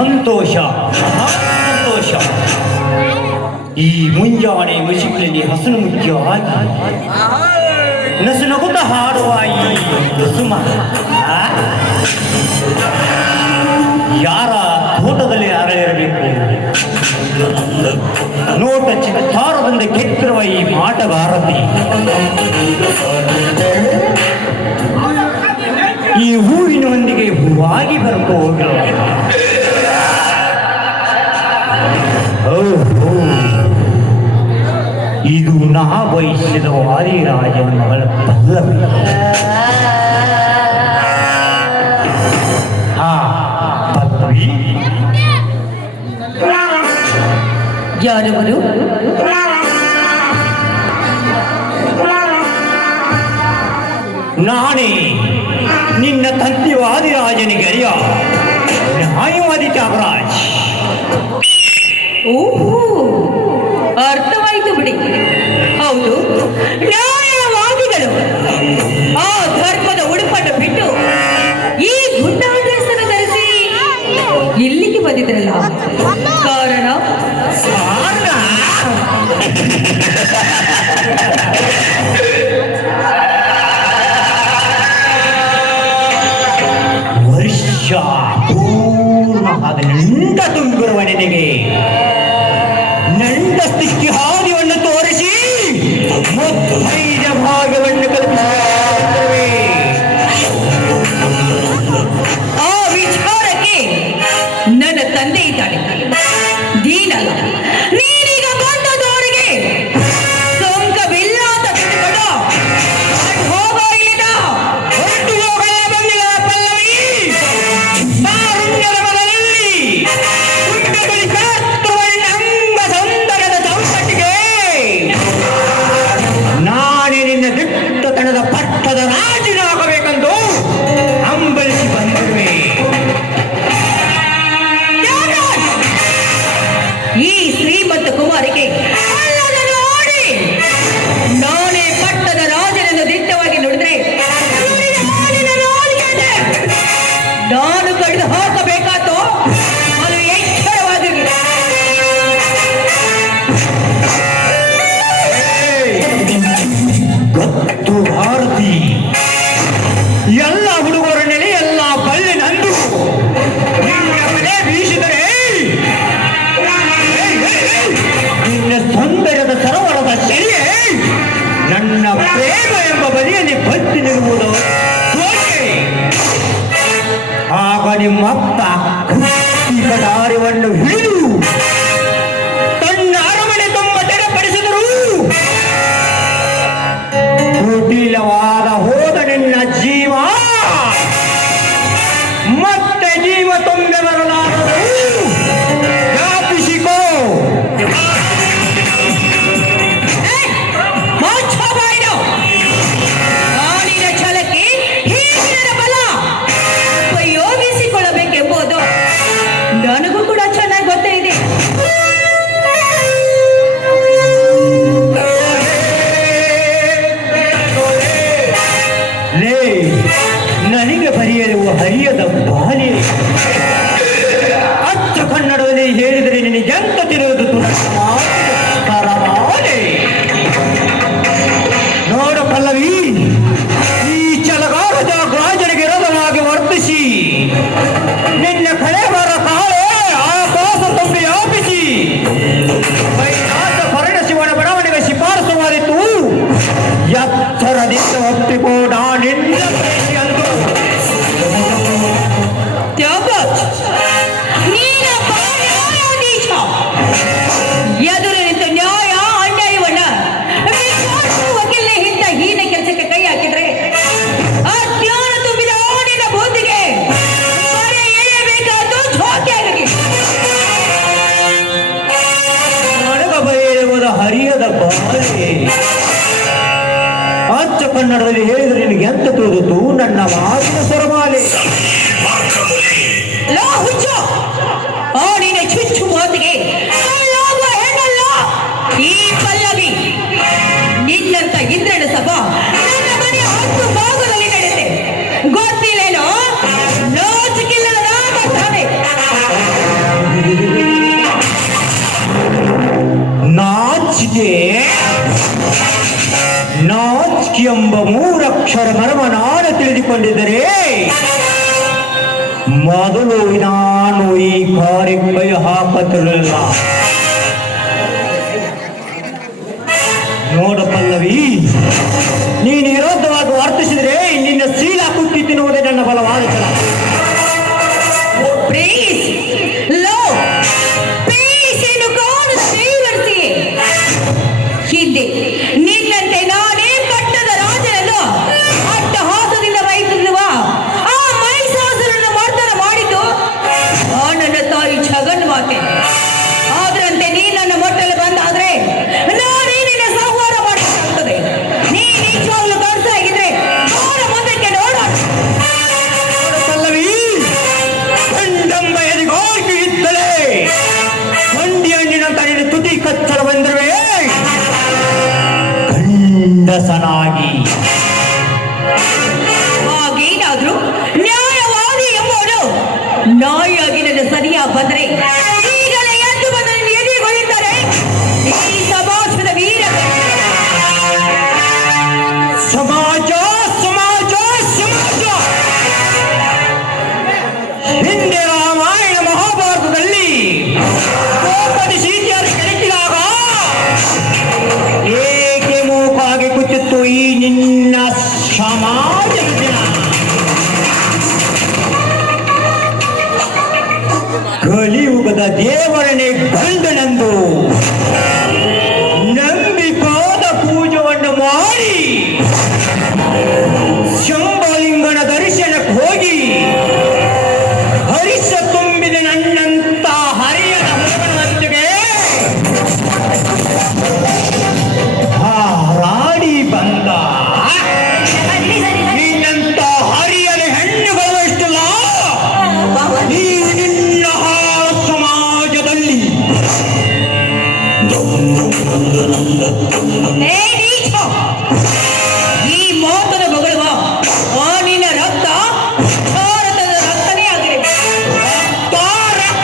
ಸಂತೋಷ ಸಂತೋಷ. ಈ ಮುಂಜಾನೆ ಮುಸುಕಿನಲ್ಲಿ ಹಸನು ಮುಖ್ಯವಾಗಿ ನಸುನಗುತ್ತ ಹಾಡುವ ಈ ಕುಸುಮ ಯಾರ ತೋಟದಲ್ಲಿ ಅರಳಿರಬೇಕು? ನೋಟ ಚಿತ್ತಾರದಿಂದ ಕೆತ್ತಿರುವ ಈ ಮಾಟಗಾರತಿ ಈ ಹೂವಿನೊಂದಿಗೆ ಹೂವಾಗಿ ಬರಬೇಕು. ಇದು ನಾ ಬಯಸಿದ ವಾದಿರಾಜನ ಮಗಳ ಪಲ್ಲವಿ. ಪಲ್ಲವಿ ಯಾರವರು? ನಾನೇ ನಿನ್ನ ತಂದೆ ವಾದಿರಾಜನಿಗೆ ಅರಿಯ ನ್ಯಾಯವಾದಿ ತ್ಯಾಗರಾಜ್. ಓಹೋ, ಅರ್ಥವಾಯಿತು ಬಿಡಿ. ಹೌದು, ನ್ಯಾಯವಾದಿಗಳು ಆ ಧರ್ಮದ ಉಡುಪನ್ನು ಬಿಟ್ಟು ಈ ಗುಂಡಾಡ್ರೆಸ್ಸನ್ನು ಧರಿಸಿ ಇಲ್ಲಿಗೆ ಬಂದಿದ್ರಲ್ಲ, ಕಾರಣ ವರ್ಷ ಪೂರ್ಣವಾದ ನಂಡ ತುಂಬಿರುವ ನಿನಗೆ ನಂಡ ಸ್ಥಿತಿ ಹಾದಿಯನ್ನು ತೋರಿಸಿ ಮುತ್ತೈದ ಭಾಗವನ್ನು ಕಲ್ಪಿಸುತ್ತೇವೆ. ಆ ವಿಚಾರಕ್ಕೆ ನನ್ನ ತಂದೆ ಇದ್ದಾನೆ, ದೀನಲ್ಲ. ನೀನೀಗ ಬಂದದವರಿಗೆ ಸೋಂಕವಿಲ್ಲ ಅಂತ ತಿಳ್ಕೊಂಡು ಹೋಗೋ ಇಲ್ಲಿಂದ. ಹೊರಟು ಹೋಗಲ್ಲ ಬಂದಿಲ್ಲ ಪಲ್ಲವಿ. ತಾರುಣ್ಯದ ಮಗನಲ್ಲಿ ಕುಂಡದಲ್ಲಿ ಕರ್ತುವಣ್ಣ ಅಂಗ ಸೌಂದರ್ಯದ ಚೌಕಟ್ಟಿಗೆ ನಾನೇ ನಿನ್ನ ದಿಟ್ಟತನದ ಪಟ್ಟದ ರಾಜನಾಗಬೇಕೆಂದು ಹಂಬಲಿಸಿ ಬಂದಿರುವೆ. ಈ ಶ್ರೀಮಂತ ಕುಮಾರಿಗೆ ನೋಡಿ ನಾನೇ ಪಟ್ಟದ ರಾಜನನ್ನು ದಿಟ್ಟವಾಗಿ ನುಡಿದ್ರೆ ನಾನು ಕಡಿದು ಹಾಕಬೇಕಾತೋ ಅದು ಎಚ್ಚರವಾಗಿರಲಿ. ಗೊತ್ತು ಭಾರತಿ, ಎಲ್ಲ ಹುಡುಗರ ನೆಲೆ ಎಲ್ಲ ಬಲ್ಲೆ ನಂದು. ನಿನ್ನ ಮನೆ ಬೀಸಿದರೆ ನಿನ್ನ ಸೌಂದರ್ಯದ ಸರೋವರದ ಸೆರೆ ನನ್ನ ಪ್ರೇಮ ಎಂಬ ಬದಿಯಲ್ಲಿ ಬತ್ತಿ ನಿಲ್ಲುವುದು ತೋಕೆ. ಆಗ ನಿಮ್ಮಪ್ಪ ಈ ಕಟಾರವನ್ನು ಹಿಡಿದು ತನ್ನ ಅರಮನೆ ತುಂಬ ತೆರಪಡಿಸಿದರು. ಕುಟಿಲವಾದ ಹೋದ ನಿನ್ನ ಜೀವ ಮತ್ತೆ ಜೀವ ತುಂಬ ಬರಲಾರದು. ಜ್ಞಾಪಿಸಿಕೋ. ನಾನಿನ ಛಲಕ್ಕೆ ಹೀಗಿನ ಬಲ ಉಪಯೋಗಿಸಿಕೊಳ್ಳಬೇಕೆಂಬುದು ನನಗೂ ಕೂಡ ಚೆನ್ನಾಗಿ ಗೊತ್ತೇ ಇದೆ. ಲೇ, ನನಗೆ ಬರೆಯಲು ಹರಿಯದ ಬಾಲಿ ಅಚ್ಚ ಕನ್ನಡದಲ್ಲಿ ಹೇಳಿದರೆ ನಿನಗೆ ಎಂತ ತಿಳಿಯುವುದು? ನೋಡು ಪಲ್ಲವಿ, ಈ ಛಲಗಾರ ರಾಜನಿಗೆ ವಿರೋಧವಾಗಿ ವರ್ತಿಸಿ ನಿನ್ನ ಕಡೆ ಬರ ತಾಳೆ ಆಕಾಶ ತುಂಬಿ ವ್ಯಾಪಿಸಿ ಕೈಲಾಸ ಭರಣ ಶಿವನ ಬಡವಣಿಗೆ ಶಿಫಾರಸು ಮಾಡಿತು. ಎಚ್ಚರದಿಂದ ಒಪ್ಪಿಕೋಣ ನಿನ್ನ ಎಂದು ತ್ಯಾಗರಾಜ್, ನೀನೊಬ್ಬ ನ್ಯಾಯಾಧೀಶ. ಎದುರು ನಿಂತು ನ್ಯಾಯ ಅನ್ಯಾಯವನ್ನ ವಕೀಲನೆ ಇಂಥ ಹೀನ ಕೆಲಸಕ್ಕೆ ಕೈ ಹಾಕಿದ್ರೆ ಅಜ್ಞಾನ ತುಂಬಿದ ನಿನ್ನ ಬುದ್ಧಿಗೆ ಬರೆ ಎಳೆಯಬೇಕಾದ್ದು ಜೋಕಿಯಾಗಿ. ನನಗ ಬರೆಯುವುದು ಹರಿಯದ ಬಾಲೆ. ಅಚ್ಚ ಕನ್ನಡದಲ್ಲಿ ಹೇಳಿದರೆ ನಿನಗೆ ಎಂತ ತಿಳಿದಿತು? ನನ್ನ ಮಾತಿನ ಸ್ವರಮಾಲೆ. ಲೋ ಹುಚ್ಚು, ಆ ನಿನ್ನ ಚುಚ್ಚು ಮಾತಿಗೆ ಹೆಣ್ಣಲ್ಲ ಈ ಪಲ್ಲವಿ. ನಿನ್ನಂತ ಇಂದ್ರನ ಸಭಾ ನನ್ನ ಮನೆ 10 ಭಾಗದಲ್ಲಿ ನಡೆಯುತ್ತೆ. ಗೊತ್ತಿಲ್ಲೇನೋ? ನಾಚಿಕಿಲ್ಲದ ನಾಮಧಾವೆ. ಅಕ್ಷರ ಮರ್ಮ ನಾನು ತಿಳಿದುಕೊಂಡಿದ್ದರೆ ಮೊದಲು ನಾನು ಈ ಕಾರ್ಯಕ್ಕೆ ಕೈ ಹಾಕುತ್ತಿರಲಿಲ್ಲ. ನೋಡು ಪಲ್ಲವಿ, ನೀನು ವಿರೋಧವಾಗಿ ವರ್ತಿಸಿದರೆ ನಿನ್ನ ಶೀಲ ಕುಟ್ಟಿ ತಿನ್ನುವುದೇ ನನ್ನ ಬಲವಾದ ಛಲ. ಪ್ಲೀಸ್ ಲೋ ಪ್ಲೀಸ್ ಏನು ಕಾಣು ಸ್ವೀಕರಿಸಿ. ಹಿಂದೆ ನಿನ್ನಂತೆ ನಾನೇ ಪಟ್ಟದ ರಾಜನನ್ನು ಅಟ್ಟಹಾಸದಿಂದ ಬಯಸುವ ಆ ಮಹಿಷಾಸುರನನ್ನು ಮರ್ದನ ಮಾಡಿದ್ದು ಆ ನನ್ನ ತಾಯಿ ಜಗನ್ಮಾತೆ. ಅದರಂತೆ ನೀನನ್ನು ಮೊಟ್ಟಲು ಬಂದಾದ್ರೆ ನಾನೇ ನಿನ್ನ ಸಂಹಾರ ಮಾಡಬೇಕಾಗ್ತದೆ. ನೀ ನಿಜವಾಗ್ಲೂ ಕನಸಾಗಿದ್ರೆ ಅವರ ಮುಂದಕ್ಕೆ ನೋಡೋಣ. ಪಲ್ಲವಿ, ಗಂಡಂಬ ಎದಿಗೋರ್ಗೆ ಇದ್ದಳೆ ಮಂಡಿ ಹಣ್ಣಿನ ಕಣ್ಣಿನ ತುಟಿ ಕಚ್ಚರ ಬಂದಿರುವೆ ಗಂಡಸನಾಗಿ. ಹಾಗೇನಾದ್ರೂ ನ್ಯಾಯವಾದಿ ಎಂಬುದು ನಾಯಿಯಾಗಿ ನನ್ನ ಸರಿಯಾಗಿ ಬಂದ್ರೆ ಈಗಲೇ ಎದ್ದು ಬಂದು ನಿನ್ನ ಎದುರುಗೊಳ್ಳುತ್ತಾರೆ ಈ ಸಮಾಜದ ವೀರ. ಸಮಾಜ ಸಮಾಜ ಸಮಾಜ. ಹಿಂದೆ ರಾಮಾಯಣ ಮಹಾಭಾರತದಲ್ಲಿ ದ್ರೌಪದಿ ಸೀತೆಯನ್ನು ಕೆಣಕಿದಾಗ ಏಕೆ ಮೂಕಾಗಿ ಕೂತಿತ್ತು ಈ ನಿನ್ನ ಸಮಾಜ ಜನ. ಕಲಿಯುಗದ ದೇವರನ್ನೇ ಗಂಡನೆಂದು